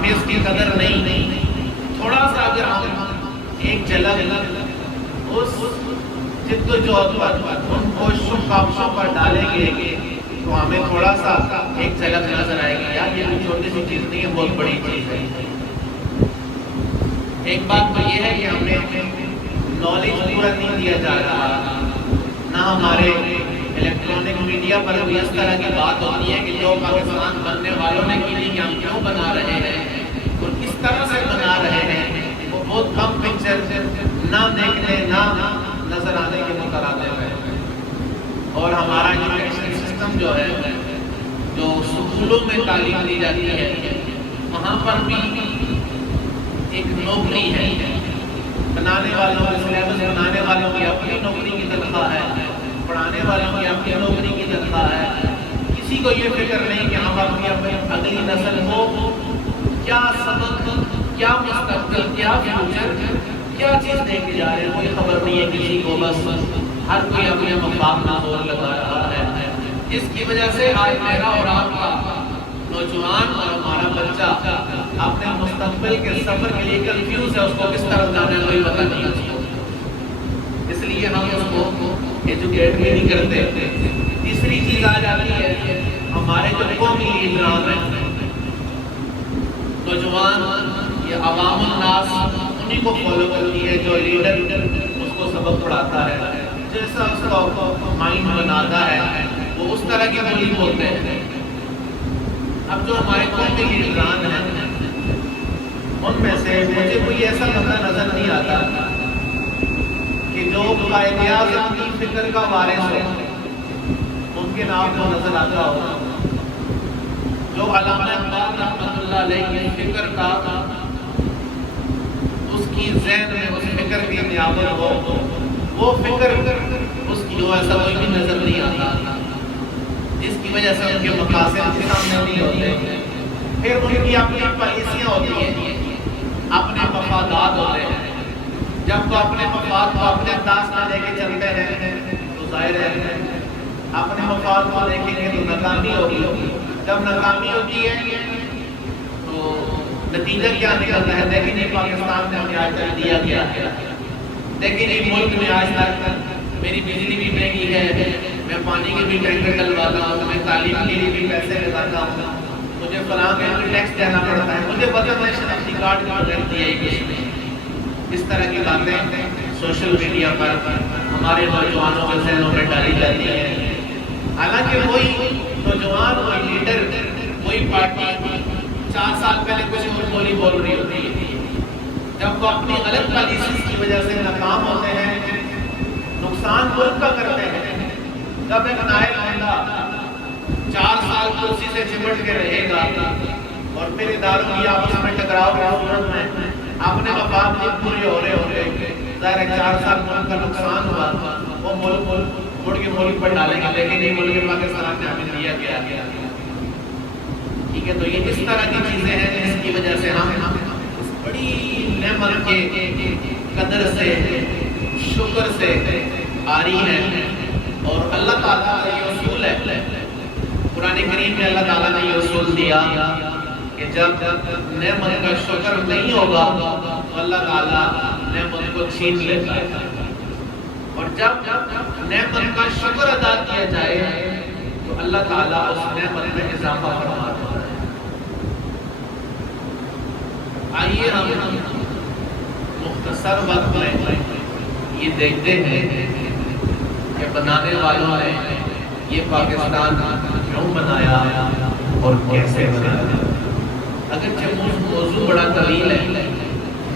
ہمیں اس کی قدر نہیں. تھوڑا سا اگر ہم ایک جھلک اس جد و جہد پر ان کوششوں کاوشوں پر ڈالیں گے تو ہمیں تھوڑا سا ایک جھلک نظر آئے گی. یار یہ بھی چھوٹی سی چیز نہیں ہے، بہت بڑی چیز ہے. ایک بات تو یہ ہے کہ ہمیں نالج پورا نہیں دیا جا رہا، نہ ہمارے الیکٹرانک میڈیا پر بھی اس طرح کی بات ہوتی ہے کہ جو پاکستان بننے والوں نے کی نہیں کہ ہم کیوں بنا رہے ہیں اور کس طرح سے بنا رہے ہیں. وہ بہت کم پکچر نہ دیکھنے نہ نظر آنے کے مترادف ہے. اور ہمارا ایجوکیشن سسٹم جو ہے، جو اسکولوں میں تعلیم دی جاتی ہے، وہاں پر بھی ایک نوکری ہے. بنانے والوں کے سلیبس بنانے والوں کی اپنی نوکری کی تنخواہ ہے، پڑھانے والوں کی اپنی نوکری کی تنخواہ ہے. کسی کو یہ فکر نہیں کہ ہم اپنی اگلی نسل کو کیا سبق، کیا مستقبل، کیا فیوچر، کیا چیز دے کے جا رہے ہیں. کوئی خبر نہیں ہے کسی کو، بس ہر کوئی اپنے مفاد میں زور لگا رہا ہے. اس کی وجہ سے آج میرا اور آپ کا نوجوان اور ہمارا بچہ اپنے مستقبل کے سفر کے لیے کنفیوز ہے. اس کو کس طرف جانا ہے کوئی پتہ نہیں ہے. اس لیے ہم اس کو ایجوکیٹ بھی نہیں کرتے. تیسری چیز آ جاتی ہے ہمارے جو قومی لیڈران ہیں، نوجوان یا عوام الناس انہیں کو فالو کرتی ہے. جو لیڈر اس کو سبق پڑھاتا ہے، جیسا اس کا مائنڈ بناتا ہے وہ اس طرح کی بولی بولتے ہیں. اب جو ہمارے قومی لیڈران ہیں ان میں سے مجھے کوئی ایسا بندہ نظر نہیں آتا کہ جو قائد اعظم کی فکر کا وارث ہو. ممکن آپ کو نظر آتا ہو جو علامہ اقبال رحمۃ اللہ علیہ کی فکر کا اس کی ذہن میں اس فکر کی نیابت ہو، وہ فکر اس کی جو ایسا کوئی بھی نظر نہیں آتا، جس کی وجہ سے ان کے مقاصد سامنے نہیں ہوتے. پھر ان کی اپنی پالیسیاں ہوتی ہیں، اپنے مفادات ہوتے ہیں. جب وہ اپنے مفاد کو اپنے انداز میں لے کے چلتے ہیں تو ظاہر ہے اپنے مفاد کو دیکھیں گے تو ناکامی ہوگی. جب ناکامی ہوتی ہے تو نتیجہ کیا نکلتا ہے؟ دیکھیں یہ پاکستان میں ہمیں آج تک دیا گیا ہے. دیکھیں یہ ملک میں آج تک میری بجلی بھی مہنگی ہے، میں پانی کے بھی ٹینکر ڈلواتا ہوں، میں تعلیم کے لیے بھی پیسے لگاتا ہوں، مجھے فلاں کا بھی ٹیکس دینا پڑتا ہے، مجھے پتہ نہیں شناختی کارڈ کی وجہ دیا ہے کسی نے. اس طرح کی باتیں سوشل میڈیا پر ہمارے نوجوانوں کے ذہنوں میں ڈالی جاتی ہیں. حالانکہ وہی نوجوان، وہی لیڈر، وہی پارٹی 4 سال پہلے کچھ اور بولی بول رہی ہوتی ہے. جب وہ اپنی غلط پالیسیز کی وجہ سے ناکام ہوتے ہیں، نقصان ملک کا کرتے ہیں، جب ایک نائب بندہ 4 سال کرسی سے چمٹ کے رہے گا اور پھر اداروں کی آپس میں ٹکراؤ کی صورت میں اپنے مفاد نہیں پورے ہو رہے ہوتے، ظاہر 4 سال ملک کا نقصان ہوا، وہ ملک مڑ کے ملک پر ڈالیں گے لیکن یہ ملک پاکستان نے ہمیں دیا گیا. ٹھیک ہے، تو یہ اس طرح کی چیزیں ہیں جس کی وجہ سے ہم اس بڑی نعمت کے قدر سے، شکر سے آری ہیں. اور اللہ تعالیٰ کا یہ اصول ہے، قرآن کریم میں اللہ تعالیٰ نے یہ اصول دیا کہ جب نعمت کا شکر نہیں ہوگا تو اللہ تعالیٰ نعمت کو چھین لیتا ہے، اور جب نعمت کا شکر ادا کیا جائے تو اللہ تعالیٰ اس نعمت میں اضافہ فرماتا ہے. آئیے ہم مختصر وقت میں یہ دیکھتے ہیں کہ بنانے والوں نے یہ پاکستان کیوں بنایا اور کیسے بنایا. اگرچہ موضوع بڑا طویل ہے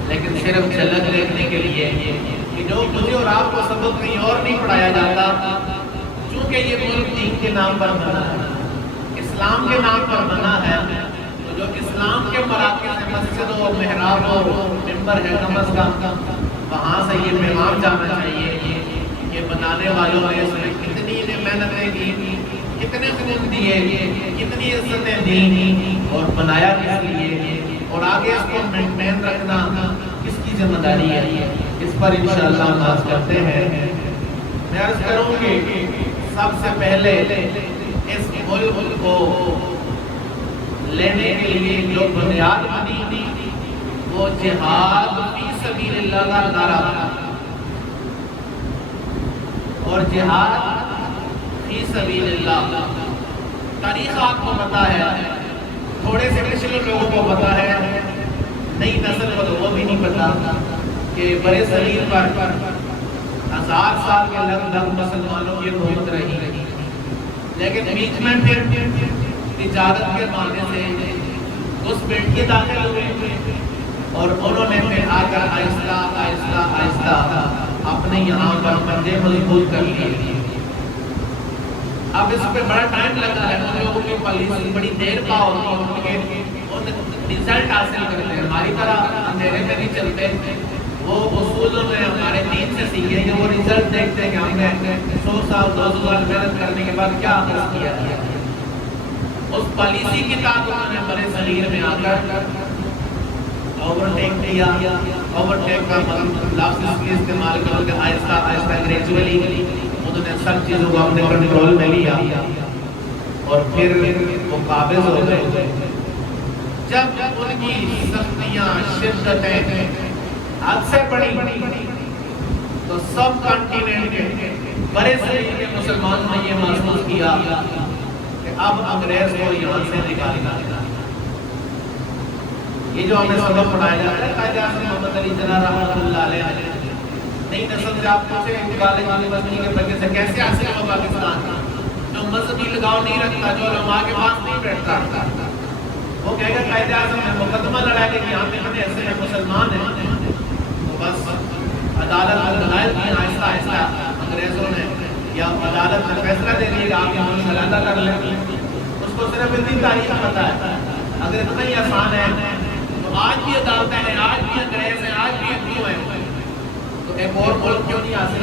لیکن صرف جھلک دیکھنے کے لیے کہ جو مجھے اور آپ کو سبق کہیں اور نہیں پڑھایا جاتا، چونکہ یہ ملک دین کے نام پر بنا ہے، اسلام کے نام پر بنا ہے، تو جو اسلام کے مراکز سے مسجد و محراب اور منبر ہے کم از کم وہاں سے یہ پیغام جانا چاہیے کہ بنانے والوں نے اس میں کتنی محنتیں کی، کتنے خون دیے، کتنی عزتیں دی اور بنایا کس لیے، اور آگے اس کو مینٹین رکھنا کس کی ذمہ داری ہے. اس پر انشاءاللہ بات کرتے ہیں. میں عرض کروں کہ سب سے پہلے اس ملک کو لینے کے لیے جو بنیاد بنی تھی وہ جہاد فی سبیل اللہ کا نعرہ تھا، اور جہاد فی سبیل اللہ تاریخ آپ کو پتا ہے، تھوڑے سے پچھلے لوگوں کو پتا ہے، نئی نسل کو تو وہ بھی نہیں پتا کہ برے صغیر پر 1000 سال کے لگ بھگ مسلمانوں کی حکومت رہی، لیکن بیچ میں پھر تجارت کے معنی سے اس پنڈ کے داخل ہوئے اور انہوں نے پھر آ کر آہستہ آہستہ آہستہ اپنے یہاں پر پنجے مضبوط کر لیے۔ اب اس پہ بڑا ٹائم لگا ہے، ان لوگوں کی پالیسی بڑی دیر کا ہوتی ہے، ان رزلٹ حاصل کرتے ہیں، ہماری طرح اندھیرے میں نہیں چلتے، وہ اصولوں میں ہمارے دین سے سیکھے کہ وہ رزلٹ دیکھتے ہیں کہ ہم نے 100 سال 200 سال محنت کرنے کے بعد کیا حاصل کیا ہے۔ اس پالیسی کی تحت انہوں نے برے صغیر میں آ کر اوورٹیک کیا، اوورٹیک کا مطلب لفظ اس لیے استعمال کر کے آہستہ آہستہ گریجولی انہوں نے سب چیزوں کو اپنے کنٹرول میں لیا اور پھر وہ قابض ہو گئے۔ جب ان کی سختیاں شدتیں حد سے بڑی تو سب کانٹیننٹ کے بڑے صغیر کے مسلمانوں نے یہ محسوس کیا کہ اب انگریز کو یہاں سے نکالنا ہے۔ یہ جو ہمیں سبق پڑھایا جاتا ہے قائد اعظم محمد علی جناح رحمۃ اللہ علیہ، نئی نسل سے آپ پوچھیں کالج یونیورسٹی کے بچے سے کیسے حاصل ہوا پاکستان، جو مذہبی لگاؤ نہیں رکھتا، جو علماء کے پاس نہیں بیٹھتا، وہ کہے گا قائد اعظم نے مقدمہ لڑا کے یہاں پہ ہمیں ایسے ہیں مسلمان ہیں، تو بس عدالت اور دلائل کی آہستہ آہستہ انگریزوں نے یا عدالت نے فیصلہ دے دیا کہ آپ یہاں سے علیحدہ کر لیں۔ اس کو صرف اتنی تاریخ پتہ ہے، اگر اتنا ہی آسان ہے تو آج بھی عدالتیں ہیں، آج بھی انگریز ہیں، آج بھی ہندو ہیں، تو ایک اور ملک کیوں نہیں حاصل